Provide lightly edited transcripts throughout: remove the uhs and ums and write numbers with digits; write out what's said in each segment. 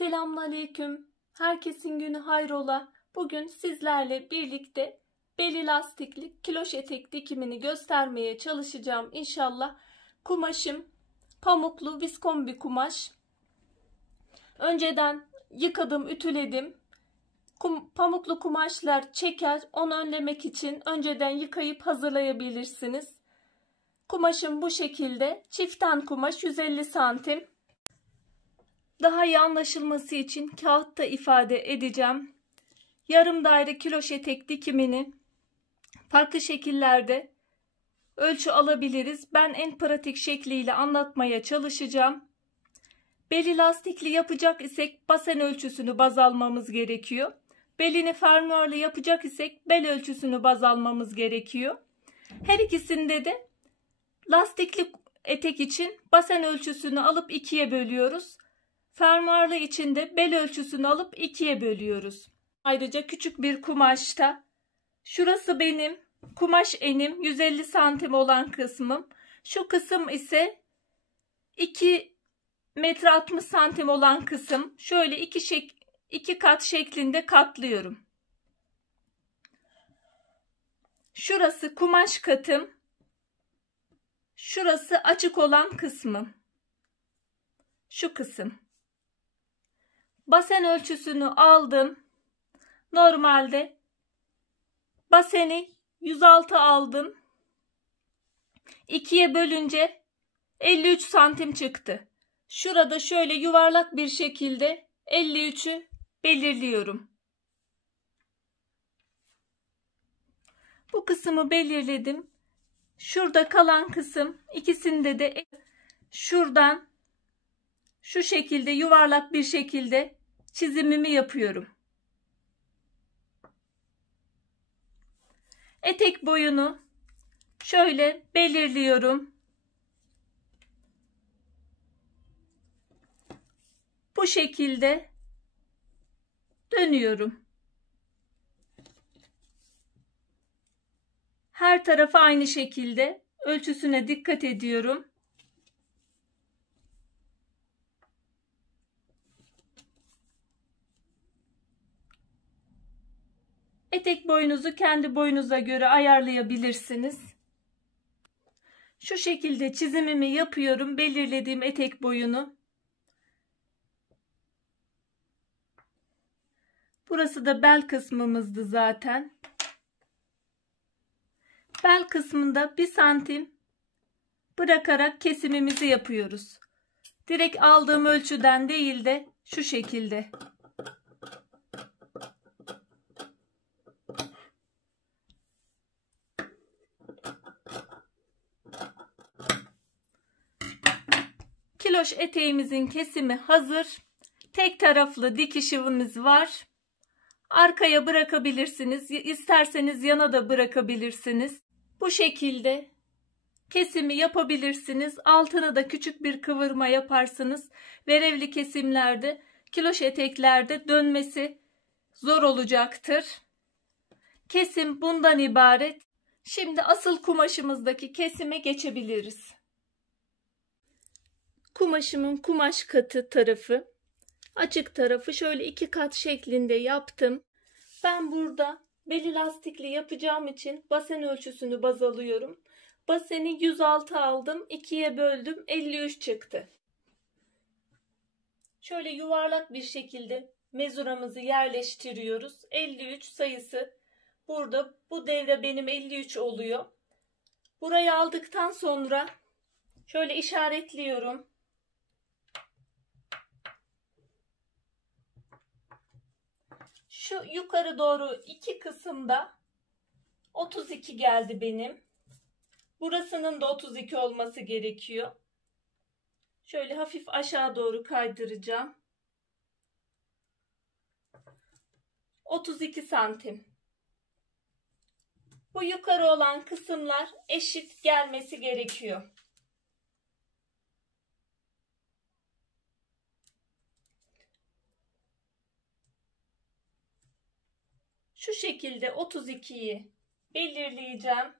Selamünaleyküm. Herkesin günü hayrola. Bugün sizlerle birlikte beli lastikli kiloş etek dikimini göstermeye çalışacağım inşallah. Kumaşım pamuklu viskombi kumaş. Önceden yıkadım, ütüledim. Pamuklu kumaşlar çeker. Onu önlemek için önceden yıkayıp hazırlayabilirsiniz. Kumaşım bu şekilde. Çiften kumaş 150 santim. Daha iyi anlaşılması için kağıtta ifade edeceğim. Yarım daire kiloş etek dikimini farklı şekillerde ölçü alabiliriz. Ben en pratik şekliyle anlatmaya çalışacağım. Beli lastikli yapacak isek basen ölçüsünü baz almamız gerekiyor. Belini fermuarlı yapacak isek bel ölçüsünü baz almamız gerekiyor. Her ikisinde de lastikli etek için basen ölçüsünü alıp ikiye bölüyoruz. Fermuarlı için de bel ölçüsünü alıp ikiye bölüyoruz. Ayrıca küçük bir kumaşta şurası benim kumaş enim 150 santim olan kısmım. Şu kısım ise 2 metre 60 santim olan kısım. Şöyle iki kat şeklinde katlıyorum. Şurası kumaş katım. Şurası açık olan kısmım. Şu kısım. Basen ölçüsünü aldım. Normalde baseni 106 aldım. 2'ye bölünce 53 santim çıktı. Şurada şöyle yuvarlak bir şekilde 53'ü belirliyorum. Bu kısmı belirledim. Şurada kalan kısım ikisinde de şuradan şu şekilde yuvarlak bir şekilde çizimimi yapıyorum. Etek boyunu şöyle belirliyorum. Bu şekilde dönüyorum. Her tarafı aynı şekilde ölçüsüne dikkat ediyorum. Etek boyunuzu kendi boyunuza göre ayarlayabilirsiniz. Şu şekilde çizimimi yapıyorum. Belirlediğim etek boyunu. Burası da bel kısmımızdı zaten. Bel kısmında 1 santim bırakarak kesimimizi yapıyoruz. Direkt aldığım ölçüden değil de şu şekilde. Kiloş eteğimizin kesimi hazır. Tek taraflı dikişimiz var. Arkaya bırakabilirsiniz. İsterseniz yana da bırakabilirsiniz. Bu şekilde kesimi yapabilirsiniz. Altına da küçük bir kıvırma yaparsınız. Verevli kesimlerde, kiloş eteklerde dönmesi zor olacaktır. Kesim bundan ibaret. Şimdi asıl kumaşımızdaki kesime geçebiliriz. Kumaşımın kumaş katı tarafı, açık tarafı şöyle 2 kat şeklinde yaptım. Ben burada beli lastikli yapacağım için basen ölçüsünü baz alıyorum. Baseni 106 aldım. 2'ye böldüm. 53 çıktı. Şöyle yuvarlak bir şekilde mezuramızı yerleştiriyoruz. 53 sayısı burada. Bu devre benim 53 oluyor. Burayı aldıktan sonra şöyle işaretliyorum. Şu yukarı doğru iki kısımda 32 geldi benim. Burasının da 32 olması gerekiyor. Şöyle hafif aşağı doğru kaydıracağım. 32 santim. Bu yukarı olan kısımlar eşit gelmesi gerekiyor. Şu şekilde 32'yi belirleyeceğim.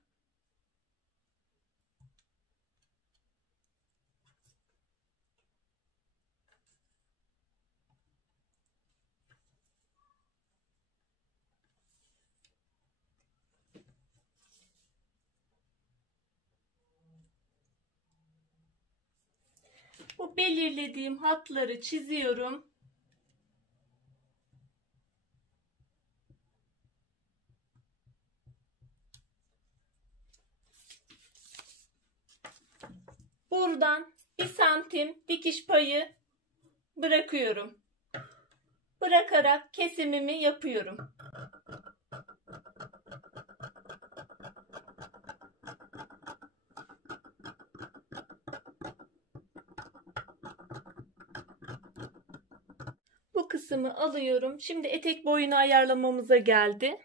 Bu belirlediğim hatları çiziyorum. Buradan 1 santim dikiş payı bırakıyorum. Bırakarak kesimimi yapıyorum. Bu kısmı alıyorum. Şimdi etek boyunu ayarlamamıza geldi.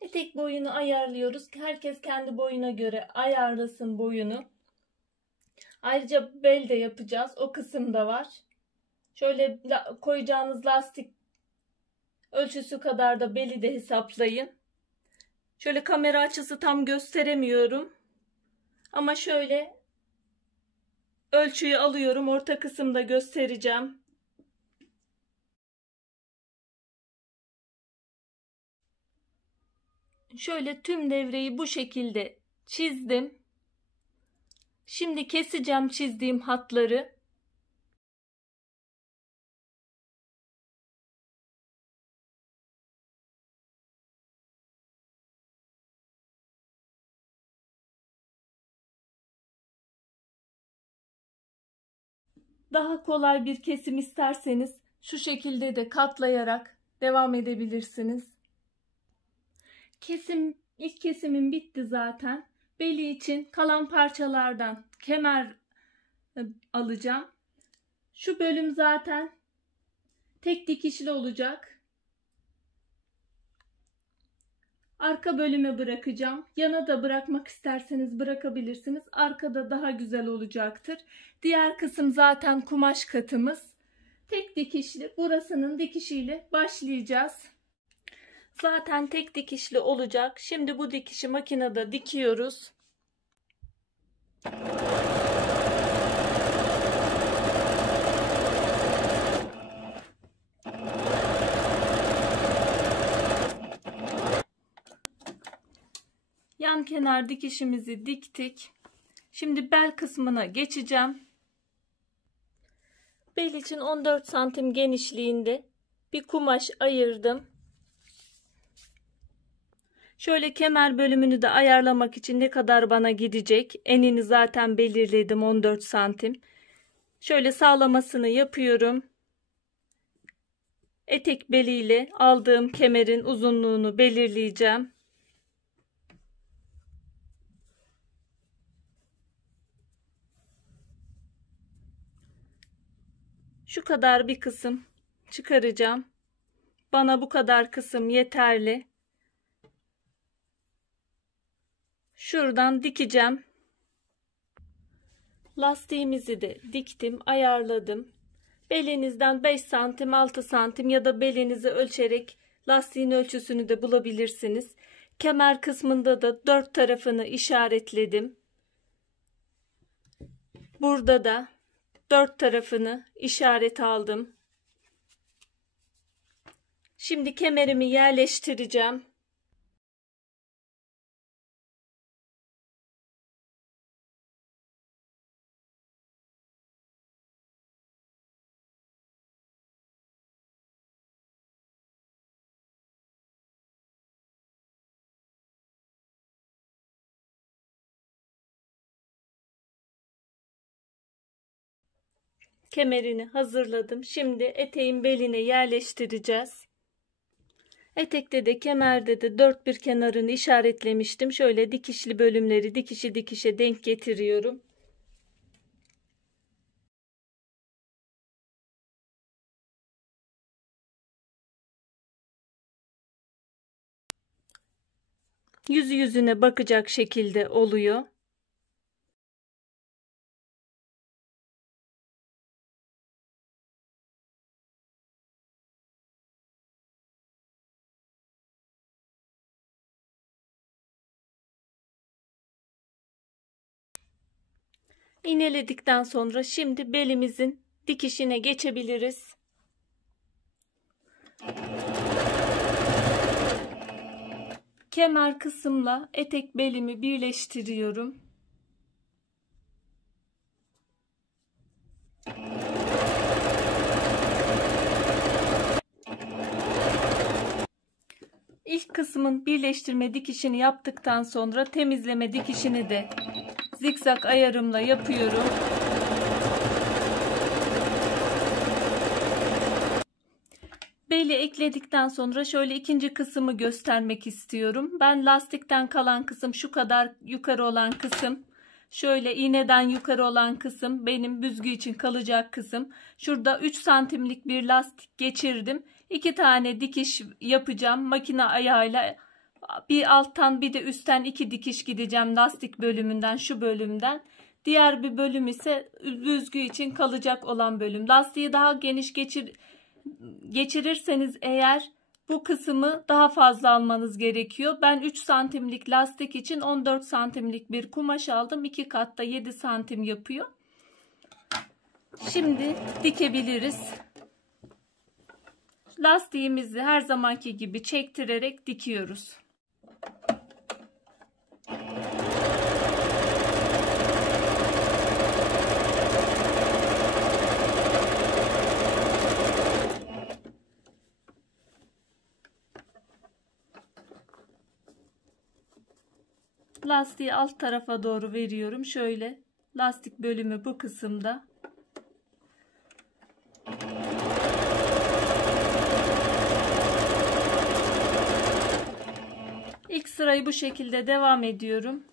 Etek boyunu ayarlıyoruz. Herkes kendi boyuna göre ayarlasın boyunu. Ayrıca bel de yapacağız. O kısım da var. Şöyle koyacağınız lastik ölçüsü kadar da beli de hesaplayın. Şöyle kamera açısı tam gösteremiyorum. Ama şöyle ölçüyü alıyorum. Orta kısımda göstereceğim. Şöyle tüm devreyi bu şekilde çizdim. Şimdi keseceğim çizdiğim hatları. Daha kolay bir kesim isterseniz şu şekilde de katlayarak devam edebilirsiniz. İlk kesimim bitti zaten. Beli için kalan parçalardan kemer alacağım. Şu bölüm zaten tek dikişli olacak. Arka bölüme bırakacağım. Yana da bırakmak isterseniz bırakabilirsiniz. Arkada daha güzel olacaktır. Diğer kısım zaten kumaş katımız. Tek dikişli. Burasının dikişiyle başlayacağız. Zaten tek dikişli olacak. Şimdi bu dikişi makinede dikiyoruz. Yan kenar dikişimizi diktik. Şimdi bel kısmına geçeceğim. Bel için 14 santim genişliğinde bir kumaş ayırdım. Şöyle kemer bölümünü de ayarlamak için ne kadar bana gidecek. Enini zaten belirledim, 14 santim. Şöyle sağlamasını yapıyorum. Etek beliyle aldığım kemerin uzunluğunu belirleyeceğim. Şu kadar bir kısım çıkaracağım. Bana bu kadar kısım yeterli. Şuradan dikeceğim. Lastiğimizi de diktim, ayarladım. Belinizden 5 santim, 6 santim ya da belinizi ölçerek lastiğin ölçüsünü de bulabilirsiniz. Kemer kısmında da 4 tarafını işaretledim. Burada da 4 tarafını işaret aldım. Şimdi kemerimi yerleştireceğim. Kemerini hazırladım. Şimdi eteğin beline yerleştireceğiz. Etekte de kemerde de dört bir kenarını işaretlemiştim. Şöyle dikişli bölümleri dikişi dikişe denk getiriyorum. Yüzü yüzüne bakacak şekilde oluyor. İğneledikten sonra şimdi belimizin dikişine geçebiliriz. Kemer kısımla etek belimi birleştiriyorum. ilk kısmın birleştirme dikişini yaptıktan sonra temizleme dikişini de zikzak ayarımla yapıyorum. Beli ekledikten sonra şöyle ikinci kısmı göstermek istiyorum. Ben lastikten kalan kısım, şu kadar yukarı olan kısım, şöyle iğneden yukarı olan kısım benim büzgü için kalacak kısım. Şurada 3 santimlik bir lastik geçirdim. 2 tane dikiş yapacağım makine ayağıyla. Bir alttan bir de üstten 2 dikiş gideceğim lastik bölümünden, şu bölümden. Diğer bir bölüm ise büzgü için kalacak olan bölüm. Lastiği daha geniş geçirirseniz eğer bu kısmı daha fazla almanız gerekiyor. Ben 3 santimlik lastik için 14 santimlik bir kumaş aldım. 2 katta 7 santim yapıyor. Şimdi dikebiliriz. Lastiğimizi her zamanki gibi çektirerek dikiyoruz. Lastiği alt tarafa doğru veriyorum. Şöyle lastik bölümü bu kısımda. İlk sırayı bu şekilde devam ediyorum.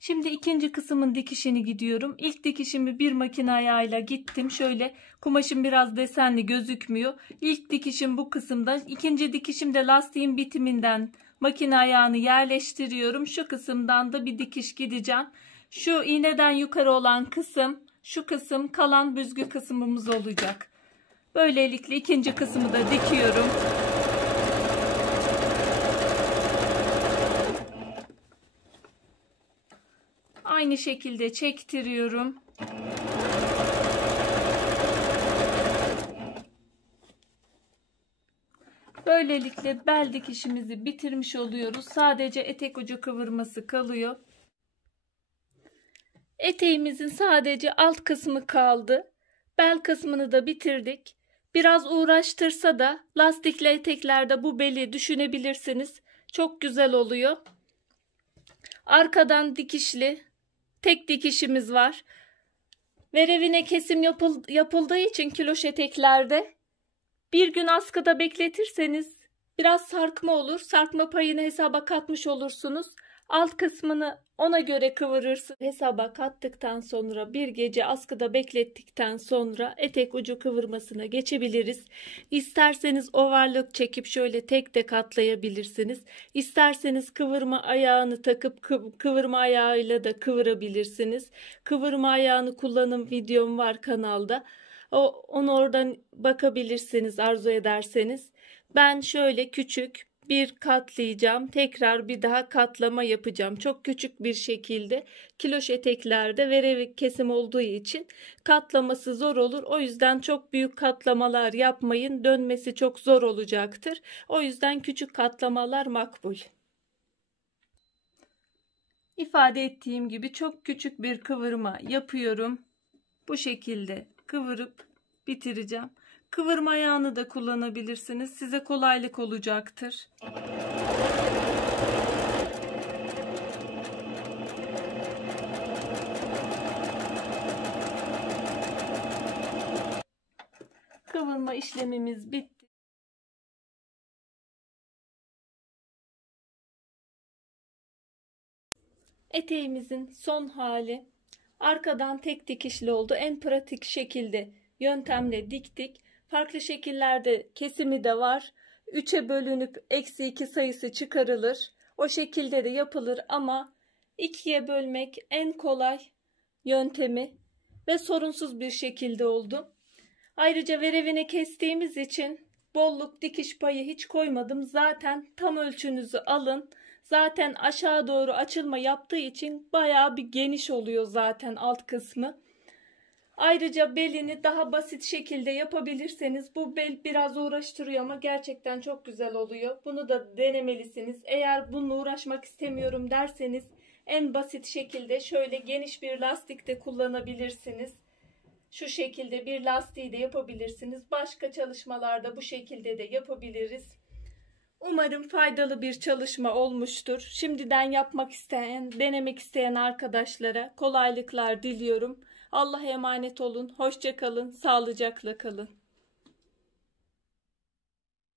Şimdi ikinci kısmın dikişini gidiyorum. İlk dikişimi bir makine ayağıyla gittim. Şöyle kumaşım biraz desenli gözükmüyor. İlk dikişim bu kısımda. İkinci dikişim de lastiğin bitiminden makine ayağını yerleştiriyorum. Şu kısımdan da bir dikiş gideceğim. Şu iğneden yukarı olan kısım, şu kısım kalan büzgü kısmımız olacak. Böylelikle ikinci kısmı da dikiyorum. Aynı şekilde çektiriyorum. Böylelikle bel dikişimizi bitirmiş oluyoruz. Sadece etek ucu kıvırması kalıyor. Eteğimizin sadece alt kısmı kaldı. Bel kısmını da bitirdik. Biraz uğraştırsa da lastikli eteklerde bu beli düşünebilirsiniz. Çok güzel oluyor. Arkadan dikişli tek dikişimiz var. Verevine kesim yapıldığı için kiloş eteklerde bir gün askıda bekletirseniz biraz sarkma olur. Sarkma payını hesaba katmış olursunuz. Alt kısmını ona göre kıvırırsınız. Hesaba kattıktan sonra bir gece askıda beklettikten sonra etek ucu kıvırmasına geçebiliriz. İsterseniz ovarlık çekip şöyle tek de katlayabilirsiniz. İsterseniz kıvırma ayağını takıp kıvırma ayağıyla da kıvırabilirsiniz. Kıvırma ayağını kullanım videom var kanalda. Onu oradan bakabilirsiniz arzu ederseniz. Ben şöyle küçük bir katlayacağım. Tekrar bir daha katlama yapacağım. Çok küçük bir şekilde. Kiloş eteklerde verev kesim olduğu için katlaması zor olur. O yüzden çok büyük katlamalar yapmayın. Dönmesi çok zor olacaktır. O yüzden küçük katlamalar makbul. İfade ettiğim gibi çok küçük bir kıvırma yapıyorum. Bu şekilde kıvırıp bitireceğim. Kıvırma ayağını da kullanabilirsiniz. Size kolaylık olacaktır. Kıvırma işlemimiz bitti. Eteğimizin son hali. Arkadan tek dikişli oldu. En pratik şekilde yöntemle diktik. Farklı şekillerde kesimi de var. 3'e bölünüp -2 sayısı çıkarılır. O şekilde de yapılır ama 2'ye bölmek en kolay yöntemi ve sorunsuz bir şekilde oldu. Ayrıca verevini kestiğimiz için bolluk dikiş payı hiç koymadım. Zaten tam ölçünüzü alın. Zaten aşağı doğru açılma yaptığı için bayağı bir geniş oluyor zaten alt kısmı. Ayrıca belini daha basit şekilde yapabilirseniz, bu bel biraz uğraştırıyor ama gerçekten çok güzel oluyor. Bunu da denemelisiniz. Eğer bununla uğraşmak istemiyorum derseniz en basit şekilde şöyle geniş bir lastik de kullanabilirsiniz. Şu şekilde bir lastiği de yapabilirsiniz. Başka çalışmalarda bu şekilde de yapabiliriz. Umarım faydalı bir çalışma olmuştur. Şimdiden yapmak isteyen, denemek isteyen arkadaşlara kolaylıklar diliyorum. Allah'a emanet olun. Hoşça kalın. Sağlıcakla kalın.